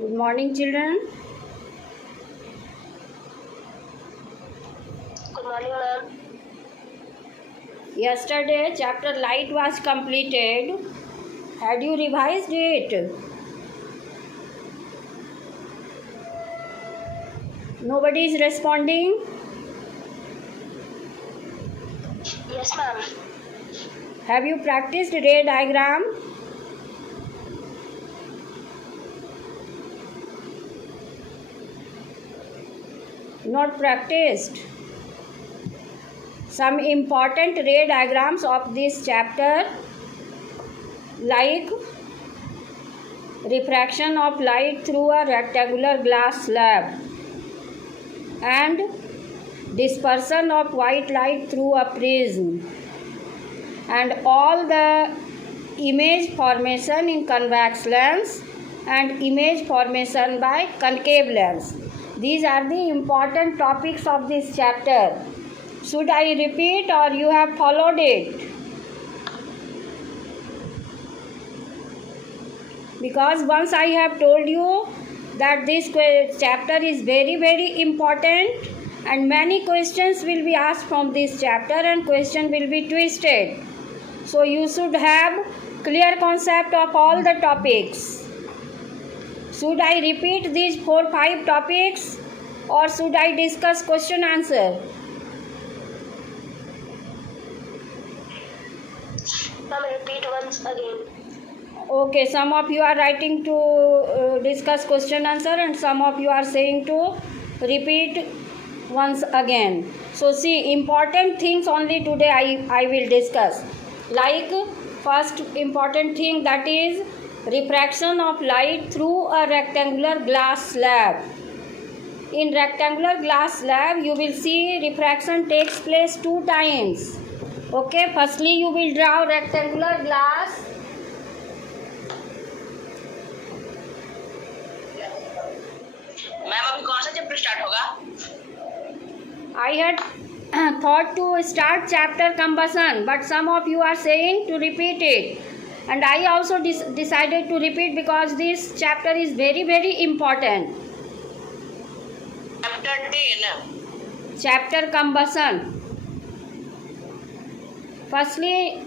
Good morning, children. Good morning, ma'am. Yesterday, chapter light was completed. Had you revised it? Nobody is responding. Yes, ma'am. Have you practiced ray diagram? Not practiced. Some important ray diagrams of this chapter, like refraction of light through a rectangular glass slab and dispersion of white light through a prism, and all the image formation in convex lens and image formation by concave lens. These are the important topics of this chapter. Should I repeat or you have followed it? Because once I have told you that this chapter is very important and many questions will be asked from this chapter and question will be twisted. So you should have clear concept of all the topics. Should I repeat these 4-5 topics or should I discuss question answer? Ma'am, repeat once again. Okay, some of you are writing to discuss question answer and some of you are saying to repeat once again. So see, important things only today I will discuss. Like first important thing, that is refraction of light through a rectangular glass slab. In rectangular glass slab you will see refraction takes place 2 times. Okay, firstly you will draw rectangular glass. Ma'am अभी कौन सा chapter start होगा? I had thought to start chapter combustion, but some of you are saying to repeat it, and I also decided to repeat because this chapter is very important. Chapter 10. Chapter combustion. Firstly,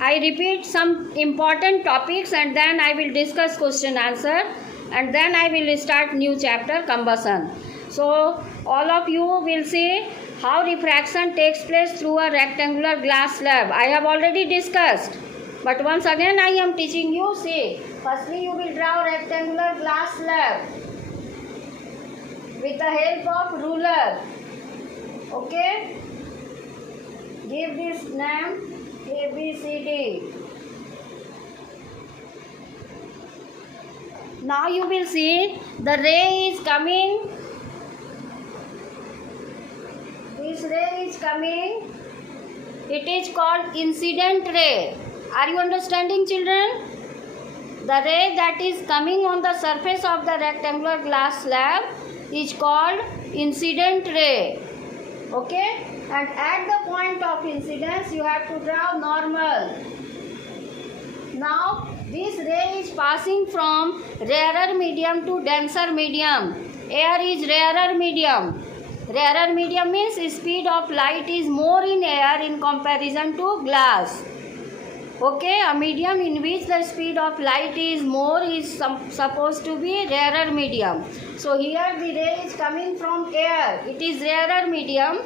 I repeat some important topics and then I will discuss question answer and then I will start new chapter combustion. So all of you will see how refraction takes place through a rectangular glass slab. I have already discussed, but once again I am teaching you. See, firstly you will draw rectangular glass slab with the help of ruler. Okay, give this name ABCD. Now you will see the ray is coming. This ray is coming. It is called incident ray. Are you understanding, children? The ray that is coming on the surface of the rectangular glass slab is called incident ray. Okay? And at the point of incidence you have to draw normal. Now this ray is passing from rarer medium to denser medium. Air is rarer medium. Rarer medium means speed of light is more in air in comparison to glass. Okay, a medium in which the speed of light is more is supposed to be rarer medium. So here the ray is coming from air. It is rarer medium,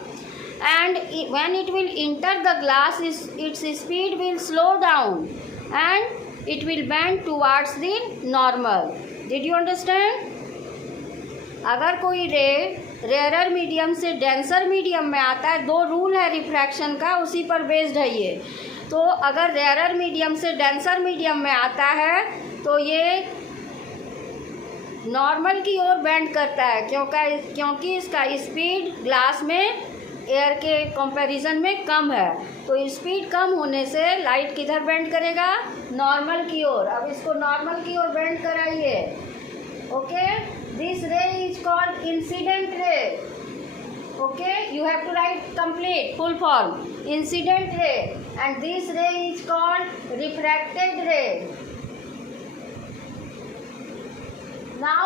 and when it will enter the glass, its speed will slow down and it will bend towards the normal. Did you understand? अगर कोई रे rare medium से denser medium में आता है, 2 rule है refraction का, उसी पर बेस्ड है ये. तो अगर रेयर मीडियम से डेंसर मीडियम में आता है तो ये नॉर्मल की ओर बेंड करता है, क्योंकि इसका स्पीड ग्लास में एयर के कंपैरिजन में कम है. तो स्पीड कम होने से लाइट किधर बेंड करेगा? नॉर्मल की ओर. अब इसको नॉर्मल की ओर बेंड कराइए. Okay, this ray is called incident ray. Okay, you have to write complete full form. Incident ray, and this ray is called refracted ray. Now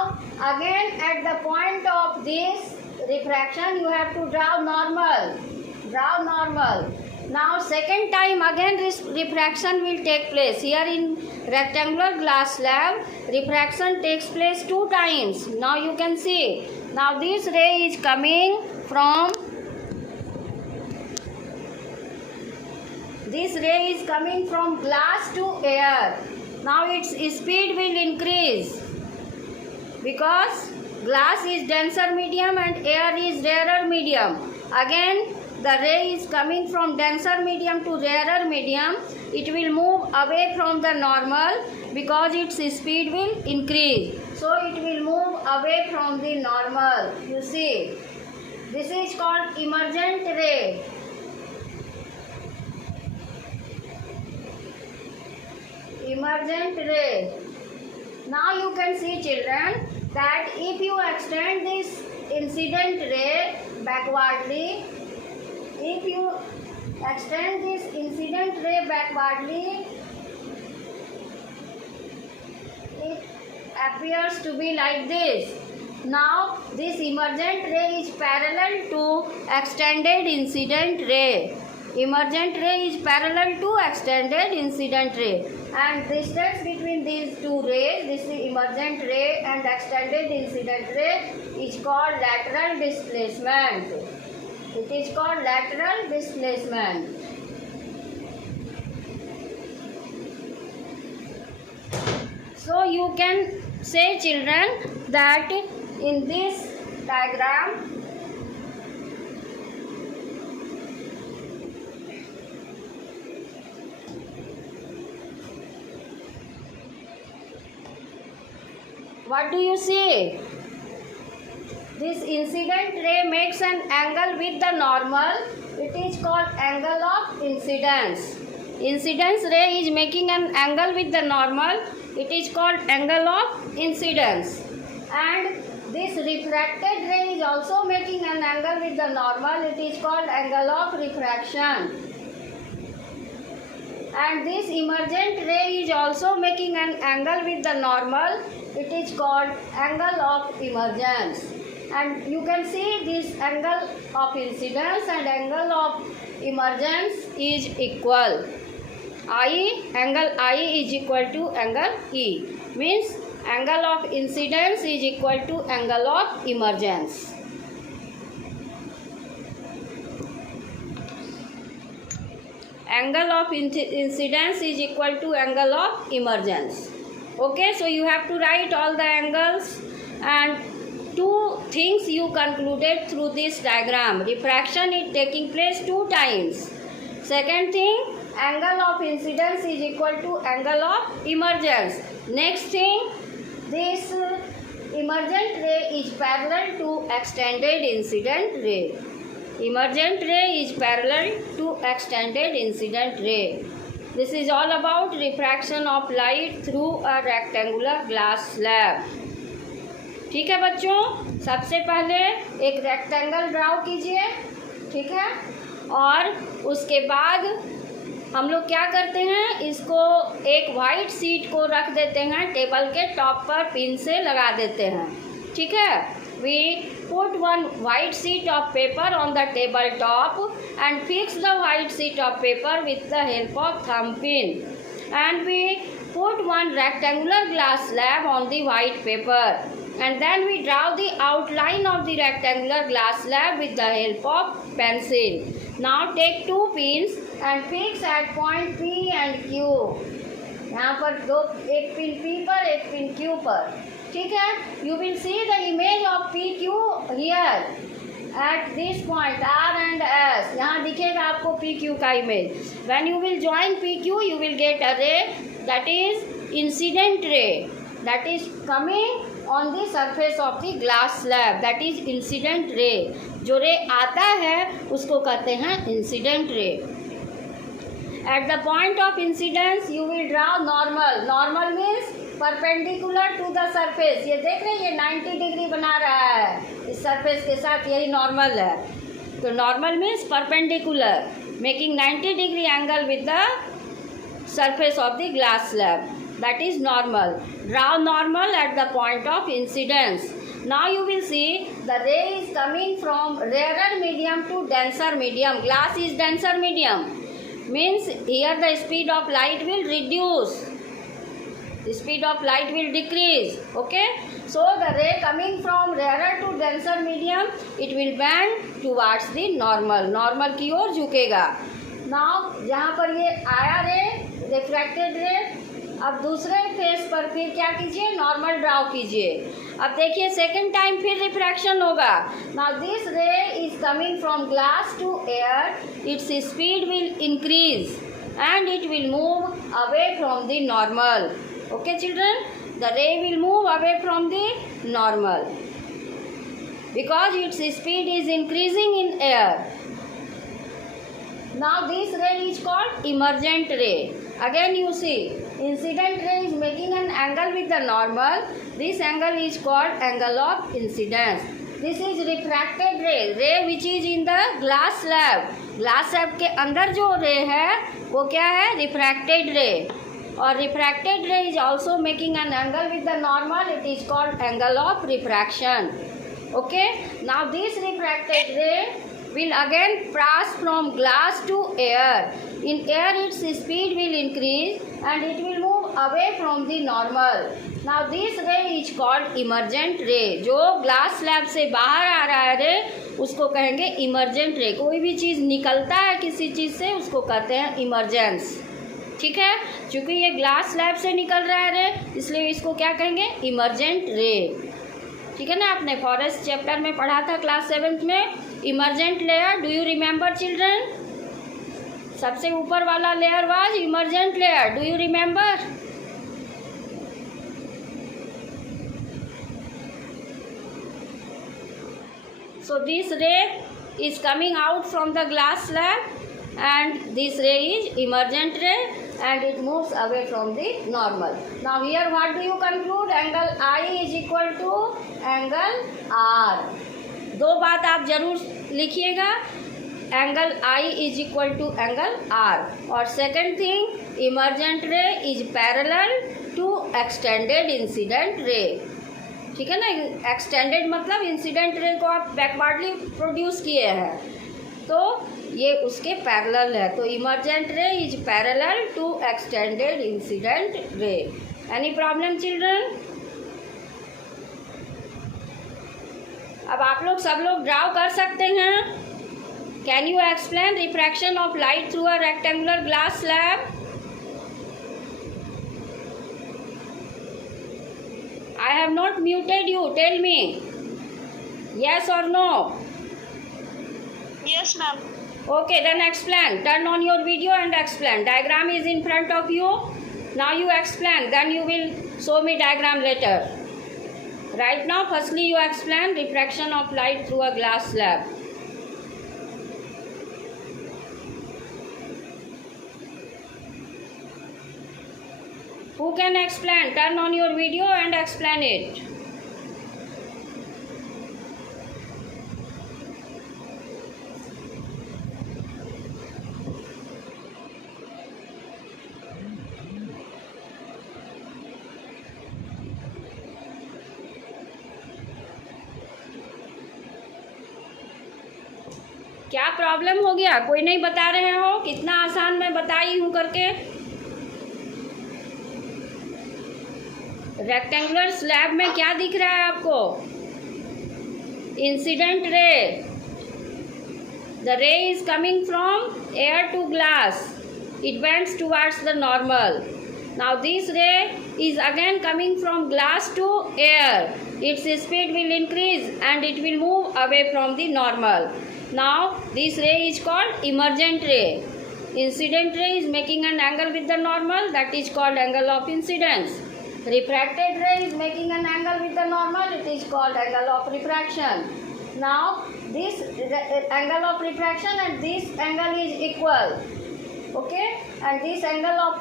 again at the point of this refraction you have to draw normal. Draw normal. Now second time again this refraction will take place. Here in rectangular glass slab refraction takes place 2 times. Now you can see. Now this ray is coming from glass to air. Now its speed will increase because glass is denser medium and air is rarer medium. Again the ray is coming from denser medium to rarer medium. It will move away from the normal because its speed will increase. So it will move away from the normal. You see, this is called emergent ray. Emergent ray. Now you can see, children, that if you extend this incident ray backwardly, it appears to be like this. Now this emergent ray is parallel to extended incident ray. Emergent ray is parallel to extended incident ray, and distance between these two rays, this is emergent ray and extended incident ray, is called lateral displacement. It is called lateral displacement. So you can say, children, that in this diagram what do you see? This incident ray makes an angle with the normal. It is called angle of incidence. Incidence ray is making an angle with the normal. It is called angle of incidence. And this refracted ray is also making an angle with the normal. It is called angle of refraction. And this emergent ray is also making an angle with the normal. It is called angle of emergence. And you can see this angle of incidence and angle of emergence is equal. Angle I is equal to angle E. Means angle of incidence is equal to angle of emergence. Angle of incidence is equal to angle of emergence. Okay, so you have to write all the angles, and 2 things you concluded through this diagram. Refraction is taking place 2 times. Second thing, angle of incidence is equal to angle of emergence. Next thing, this emergent ray is parallel to extended incident ray. Emergent ray is parallel to extended incident ray. This is all about refraction of light through a rectangular glass slab. ठीक है बच्चों, सबसे पहले एक rectangle draw कीजिए, ठीक है, और उसके बाद हम लोग क्या करते हैं, इसको एक वाइट शीट को रख देते हैं, टेबल के टॉप पर पिन से लगा देते हैं, ठीक है. We put one white sheet of paper on the table top and fix the white sheet of paper with the help of thumb pin, and we put one rectangular glass slab on the white paper, and then we draw the outline of the rectangular glass slab with the help of pencil. Now take 2 pins and fix at point P and Q. यहाँ पर एक pin P पर एक pin Q पर, ठीक है. You will see the image of PQ here at this point R and S. यहाँ दिखेगा आपको PQ का image. When you will join PQ, you will get a ray that is incident ray, that is coming on the surface of the glass slab, that is incident ray. जो रे आता है उसको कहते हैं incident ray. At the point of incidence, you will draw normal. Normal means perpendicular to the surface. ये देख रहे हैं, ये 90 डिग्री बना रहा है इस सरफेस के साथ, यही नॉर्मल है. तो normal means perpendicular, making 90 degree angle with the surface of the glass slab. that is normal. Draw normal at the point of incidence. Now you will see the ray is coming from rarer medium to denser medium. Glass is denser medium, means here the speed of light will reduce, the speed of light will decrease. Okay, so the ray coming from rarer to denser medium, it will bend towards the normal की ओर झुकेगा. Now जहाँ पर ये आया रे refracted रे, अब दूसरे फेस पर फिर क्या कीजिए, नॉर्मल ड्राउ कीजिए. अब देखिए सेकेंड टाइम फिर रिफ्रैक्शन होगा. Now this ray is coming from glass to air, it's speed will increase and it will move away from the normal. Okay children, the ray will move away from the normal because its speed is increasing in air. Now this ray is called emergent ray. Again you see, incident ray is making an angle with the normal. This angle is called angle of incidence. This is refracted ray which is in the glass slab. Glass slab के अंदर जो ray है वो क्या है, refracted ray. और refracted ray is also making an angle with the normal. It is called angle of refraction. Okay, now this refracted ray will again pass from glass to air. In air its speed will increase and it will move away from the normal. Now this ray is called emergent ray. जो glass slab से बाहर आ रहा है रे उसको कहेंगे emergent ray. कोई भी चीज़ निकलता है किसी चीज़ से उसको कहते हैं emergence. ठीक है, क्योंकि ये ग्लास स्लैब से निकल रहा है रे इसलिए इसको क्या कहेंगे, इमरजेंट रे. ठीक है ना, आपने फॉरेस्ट चैप्टर में पढ़ा था क्लास 7th में, emergent layer. Do you remember children? सबसे ऊपर वाला layer was emergent layer. Do you remember? So this ray is coming out from the glass slab and this ray is emergent ray and it moves away from the normal. Now here what do you conclude? Angle I is equal to angle R. दो बात आप जरूर लिखिएगा, angle I is equal to angle R. और second thing, emergent ray is parallel to extended incident ray. ठीक है ना, extended मतलब इंसिडेंट रे को आप बैकवर्डली प्रोड्यूस किए हैं तो ये उसके पैरेलल है. तो emergent ray is parallel to extended incident ray. Any problem children? अब आप लोग सब लोग ड्राउ कर सकते हैं. Can you explain refraction of light through a rectangular glass slab? I have not muted you. Tell me. Yes or no? Yes, ma'am. Okay, then explain. Turn on your video and explain. Diagram is in front of you. Now you explain. Then you will show me diagram later. Right now, firstly you explain refraction of light through a glass slab. Who can explain? Turn on your video and explain it. क्या problem हो गया? कोई नहीं बता रहे हो? कितना आसान मैं बताई हूँ करके. रेक्टेंगुलर स्लैब में क्या दिख रहा है आपको? Incident ray. The ray is coming from air to glass. It bends towards the normal. Now this ray is again coming from glass to air. It's speed will increase and it will move away from the normal. Now this ray is called emergent ray. Incident ray is making an angle with the normal, that is called angle of incidence. Refracted ray is making an angle with the normal, it is called angle of refraction. Now this angle of refraction and this angle is equal. Okay, and this angle of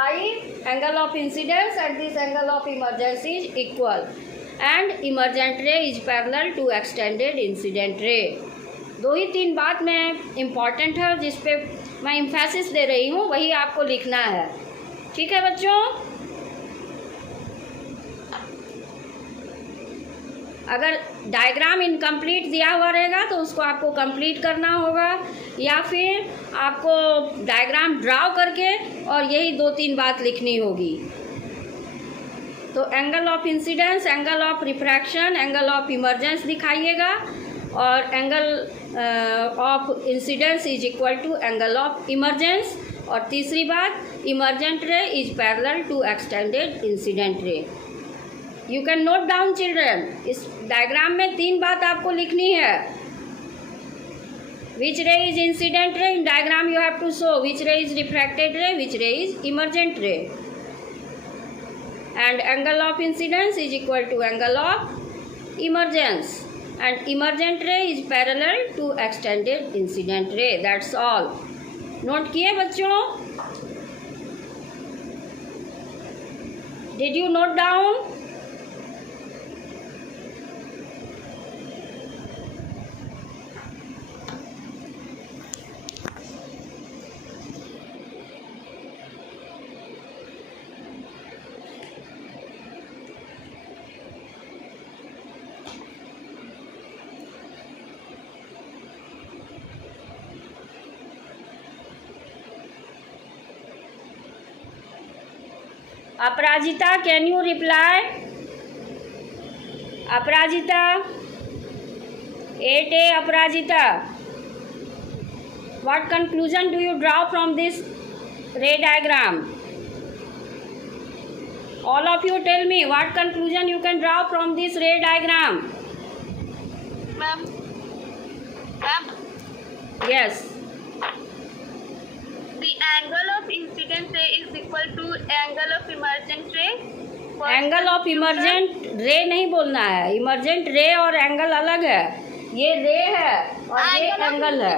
I, angle of incidence, and this angle of emergence is equal. And emergent ray is parallel to extended incident ray. दो ही तीन बात में important है जिस पे मैं emphasis दे रही हूँ, वही आपको लिखना है. ठीक है बच्चों? अगर डायग्राम इनकम्प्लीट दिया हुआ रहेगा तो उसको आपको कंप्लीट करना होगा, या फिर आपको डायग्राम ड्रा करके और यही 2-3 बात लिखनी होगी। तो angle of incidence, angle of refraction, angle of emergence दिखाइएगा, और angle of incidence is equal to angle of emergence. और तीसरी बात, emergent ray is parallel to extended incident ray. You can note down children, इस diagram में 3 बात आपको लिखनी है। विच ray is incident ray, in diagram you have to show which ray is refracted ray, which ray is emergent ray, and angle of incidence is equal to angle of emergence, and emergent ray is parallel to extended incident ray. That's all. Note किए बच्चों? Did you note down? Aparajita, can you reply? Aparajita, 8A, Aparajita. What conclusion do you draw from this ray diagram? All of you tell me what conclusion you can draw from this ray diagram. Ma'am. Ma'am. Yes. The angle of incident ray is equal to angle of emergent ray. Angle of emergent रे नहीं बोलना है, emergent रे और angle अलग है। ये रे है और ये एंगल है।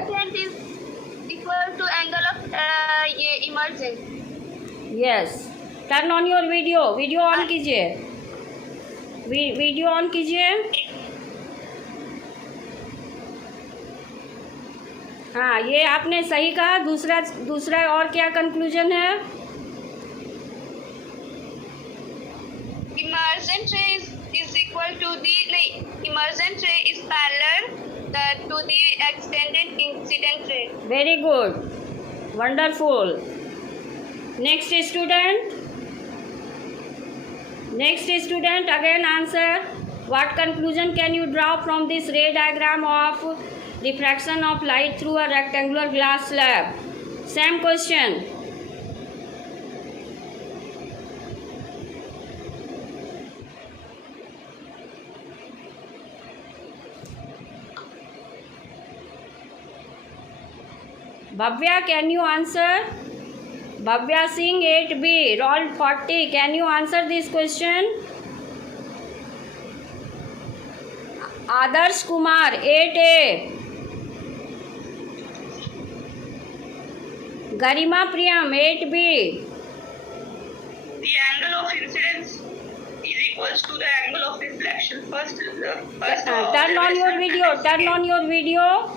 इक्वल टू एंगल ऑफ ये emergent. Yes, turn on your video, video on कीजिए, वीडियो ऑन कीजिए। हाँ, ये आपने सही कहा। दूसरा और क्या कंक्लूजन है? Emergent ray is equal to the emergent ray is parallel to the extended incident ray. Very good, wonderful. Next student, again answer. What conclusion can you draw from this ray diagram of refraction of light through a rectangular glass slab? Same question. Bhavya, can you answer? Bhavya Singh, 8B, roll 40. Can you answer this question? Adarsh Kumar, 8A. Garima Priyam, 8B. The angle of incidence is equals to the angle of reflection. First Turn on your video. Turn on your video.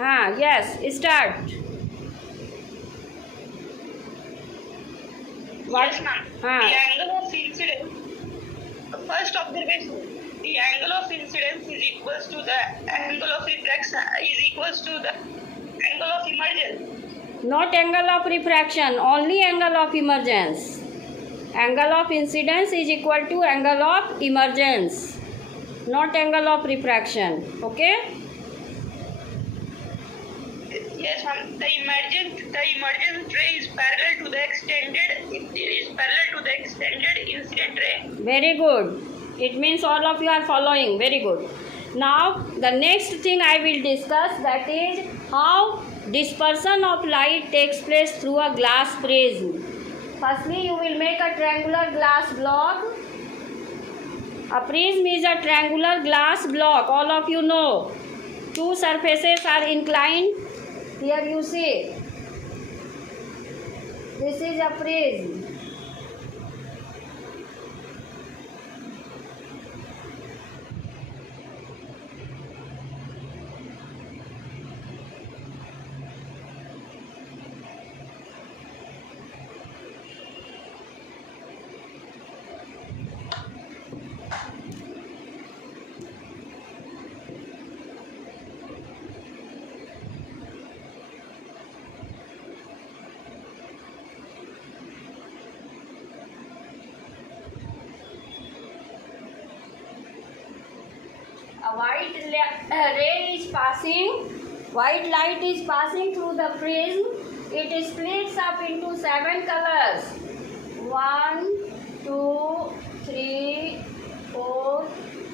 हाँ, yes, start. Yes, ma'am. हाँ. The angle of incidence. First observation. The angle of incidence is equals to the angle of refraction is equals to the angle of emergence. Not angle of refraction, only angle of emergence. Angle of incidence is equal to angle of emergence, not angle of refraction. Okay? Yes, ma'am. The emergent ray is parallel to the extended incident ray. Very good. It means all of you are following. Very good. Now the next thing I will discuss, that is how dispersion of light takes place through a glass prism. Firstly, you will make a triangular glass block. A prism is a triangular glass block. All of you know. Two surfaces are inclined. Here you see. This is a prism. a ray is passing, white light is passing through the prism. It splits up into 7 colors. 1, 2, 3, 4,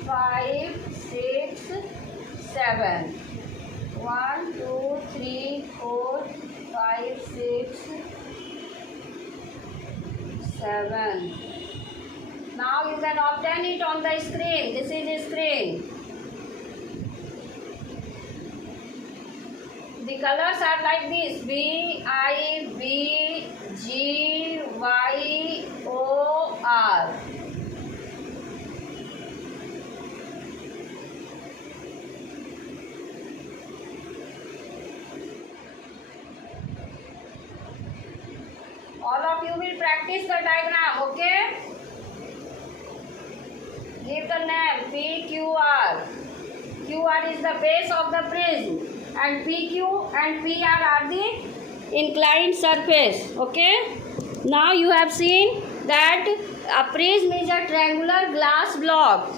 5, 6, 7. 1, 2, 3, 4, 5, 6, 7. Now you can obtain it on the screen. This is the screen. The colors are like this: B, I, B, G, Y, O, R. All of you will practice the diagram, okay? Give the name PQR. QR is the base of the prism, and PQ and PR are the inclined surface, okay? Now you have seen that a prism is a triangular glass block.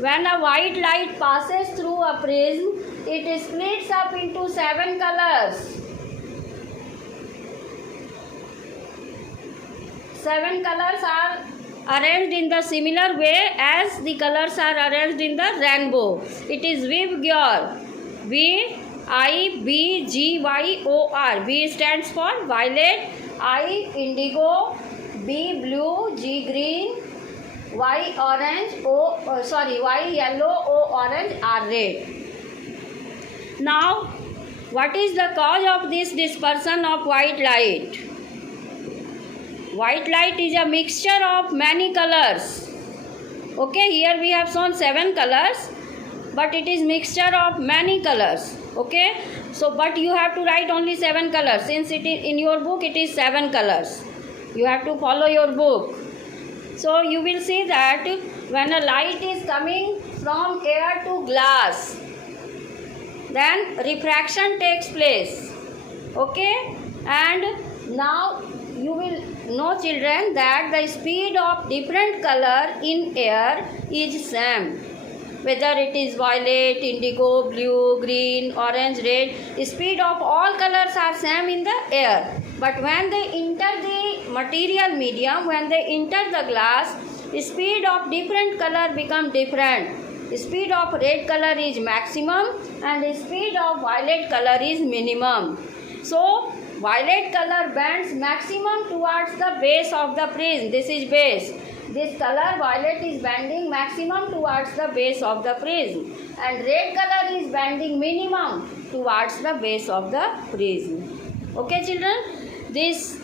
When a white light passes through a prism, it splits up into 7 colors. 7 colors are arranged in the similar way as the colors are arranged in the rainbow. It is VIBGYOR. V, I, B, G, Y, O, R. V stands for violet, I indigo, B blue, G green, Y orange, Y yellow, O orange, R red. Now, what is the cause of this dispersion of white light? White light is a mixture of many colors. Okay, here we have shown 7 colors, but it is mixture of many colors. Okay, so but you have to write only 7 colors. Since it is in your book, it is 7 colors. You have to follow your book. So you will see that when a light is coming from air to glass, then refraction takes place. Okay, and now you will know, children, that the speed of different color in air is same. Whether it is violet, indigo, blue, green, orange, red, speed of all colors are same in the air. But when they enter the material medium, when they enter the glass, speed of different color become different. Speed of red color is maximum and speed of violet color is minimum. So violet color bends maximum towards the base of the prism. This is base. This color violet is bending maximum towards the base of the prism, and red color is bending minimum towards the base of the prism. Okay, children, this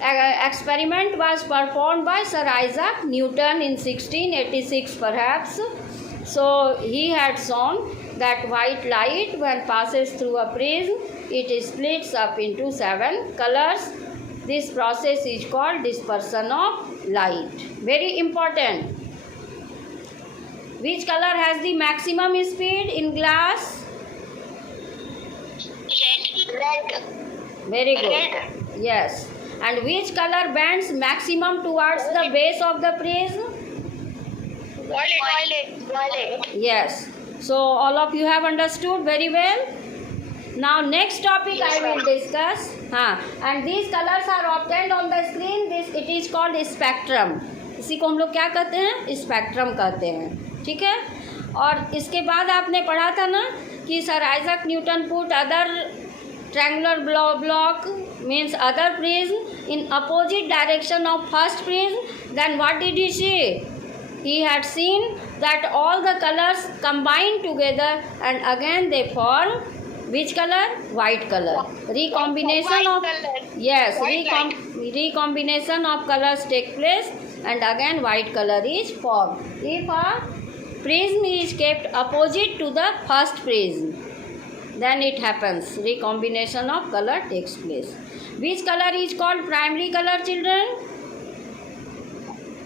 experiment was performed by Sir Isaac Newton in 1686 perhaps. So he had shown that white light, when passes through a prism, it splits up into 7 colors. This process is called dispersion of light. Very important. Which color has the maximum speed in glass? Red. Very good. Red. Yes. And which color bends maximum towards the base of the prism? Violet. Yes. So all of you have understood very well. Now next topic Yes, I will discuss. And these colors are obtained on the screen. It is called spectrum. इसी को हम लोग क्या कहते हैं? Spectrum कहते हैं. ठीक है. और इसके बाद आपने पढ़ा था ना कि sir Isaac Newton put other triangular block means other prism in opposite direction of first prism. Then what did he see? He had seen that all the colors combine together and again they form which color? White color. Recombination of yes, recombination of colors take place and again white color is formed. If a prism is kept opposite to the first prism, then it happens, recombination of color takes place. Which color is called primary color, children?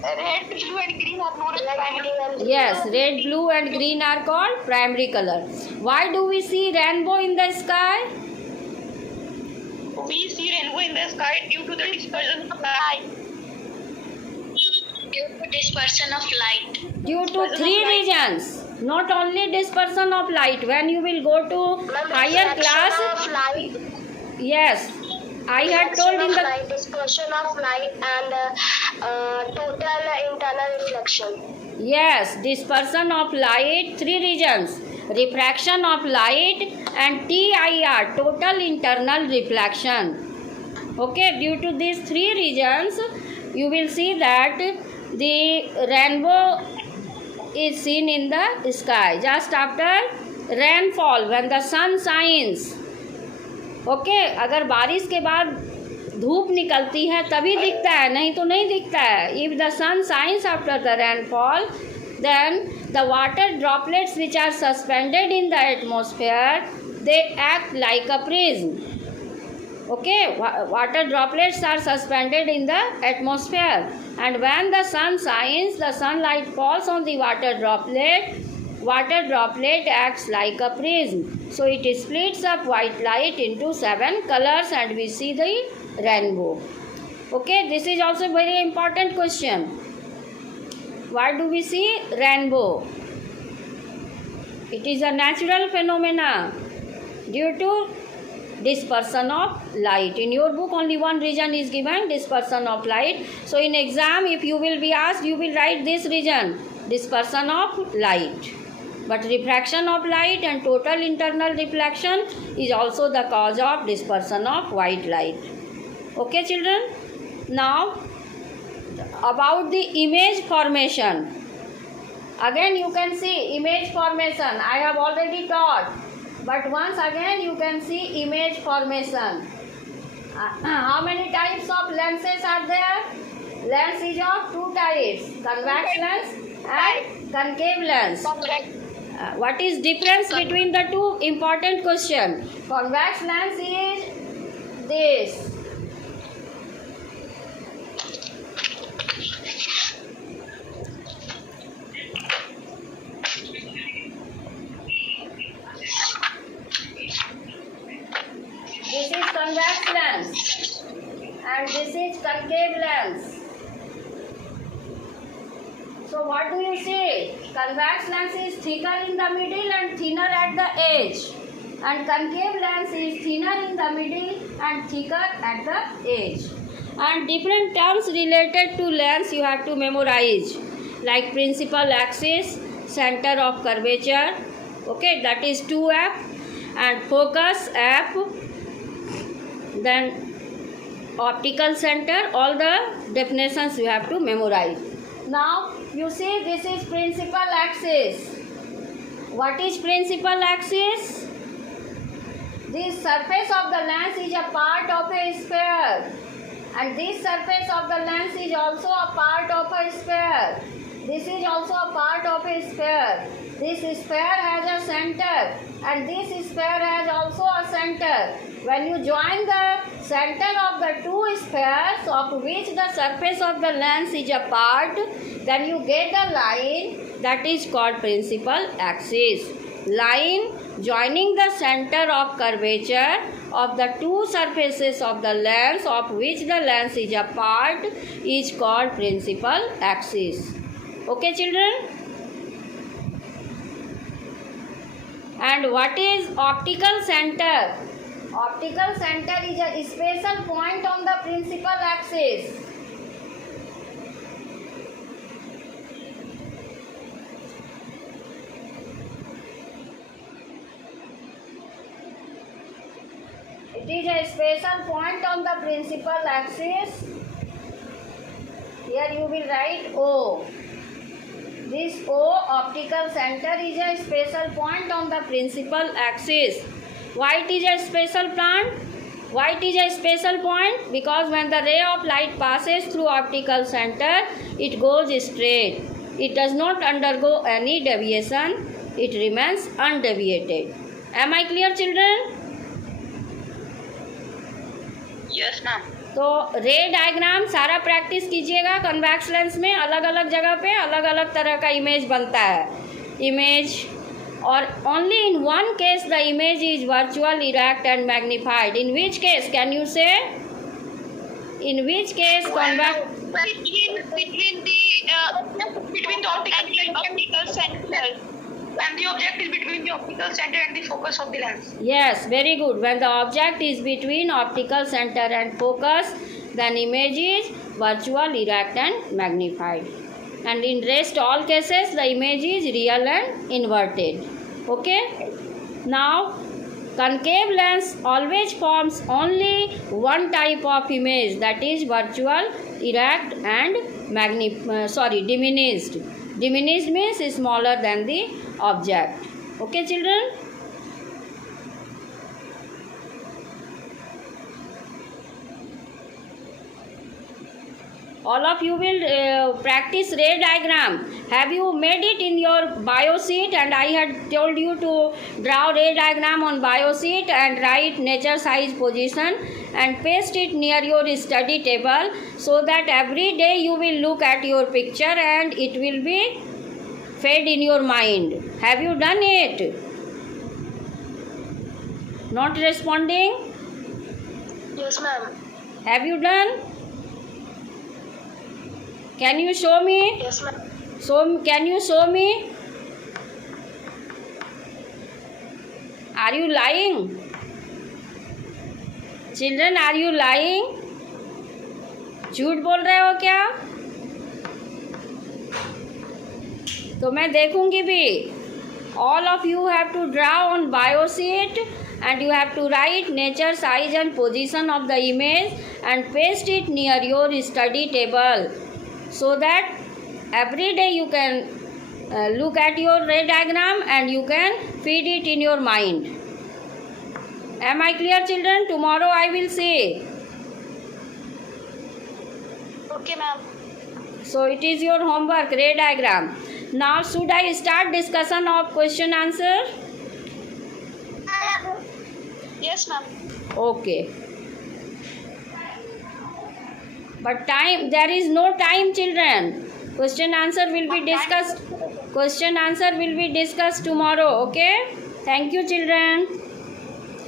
Red, blue and green are known as primary colors. Yes, red, blue and green are called primary color. Why do we see rainbow in the sky? We see rainbow in the sky due to the dispersion of light. Due to dispersion of light. Due to 3 reasons. Not only dispersion of light. When you will go to higher class, of light, yes, I had told in the light, dispersion of light, and total internal reflection. yes, dispersion of light, three regions: refraction of light and TIR, total internal reflection. Okay, due to these three regions, you will see that the rainbow is seen in the sky just after rainfall when the sun shines. Okay अगर बारिश के बाद धूप निकलती है तभी दिखता है, नहीं तो नहीं दिखता है. If the sun shines after the rainfall, then the water droplets which are suspended in the atmosphere, they act like a prism. Okay, water droplets are suspended in the atmosphere, and when the sun shines, the sunlight falls on the water droplet acts like a prism, so it splits up white light into 7 colors and we see the rainbow. Okay, this is also very important question. Why do we see rainbow? It is a natural phenomena due to dispersion of light. In your book only one region is given, dispersion of light. So in exam if you will be asked, you will write this region, dispersion of light. But refraction of light and total internal reflection is also the cause of dispersion of white light. Okay children, now about the image formation. Again you can see image formation, I have already taught. But once again you can see image formation. How many types of lenses are there? Lens is of two types, convex lens and concave lens. What is difference between the two? Important question. Convex lens is this. This is convex lens and this is concave lens. So what do you see? Convex lens is thicker in the middle and thinner at the edge, and concave lens is thinner in the middle and thicker at the edge. And different terms related to lens you have to memorize, like principal axis, center of curvature, okay, that is 2f, and focus f, then optical center. All the definitions you have to memorize. Now you see this is principal axis. What is principal axis? This surface of the lens is a part of a sphere, and this surface of the lens is also a part of a sphere. This is also a part of a sphere. This sphere has a center and this sphere has also a center. When you join the center of the two spheres of which the surface of the lens is a part, then you get a line that is called principal axis. Line joining the center of curvature of the two surfaces of the lens of which the lens is a part is called principal axis. Okay children? And what is optical center? Optical center is a special point on the principal axis. It is a special point on the principal axis. Here you will write O. This O, optical center, is a special point on the principal axis. Why it is a special point? Why it is a special point? Because when the ray of light passes through optical center, it goes straight. It does not undergo any deviation. It remains undeviated. Am I clear, children? Yes, ma'am. तो रे diagram सारा practice कीजिएगा. Convex lens में अलग अलग जगह पे अलग अलग तरह का इमेज बनता है. इमेज और only in one case the image is virtual, erect and magnified. In which case can you say? In which case convex Between the optical center. When the object is between the optical center and the focus of the lens. Yes, very good. When the object is between optical center and focus, then image is virtual, erect and magnified. And in rest all cases, the image is real and inverted. Okay? Now, concave lens always forms only one type of image, that is virtual, erect and diminished. Diminished means smaller than the object. Okay, children? All of you will practice ray diagram. Have you made it in your bio sheet? And I had told you to draw ray diagram on bio sheet and write nature size position and paste it near your study table, so that every day you will look at your picture and it will be fed in your mind. Have you done it? Not responding? Yes, ma'am. Have you done? Can you show me? Yes, ma'am. Can you show me? Are you lying? Children, are you lying? झूठ बोल रहे हो क्या? तो मैं देखूंगी भी. All of you have to draw on bio sheet and you have to write nature size and position of the image and paste it near your study table, so that every day you can look at your ray diagram and you can feed it in your mind. Am I clear, children? Tomorrow I will see. Okay, ma'am. So it is your homework, ray diagram. Now should I start discussion of question answer? Yes, ma'am. Okay. But time, there is no time, children. Question answer will be discussed. Question answer will be discussed tomorrow. Okay. Thank you, children.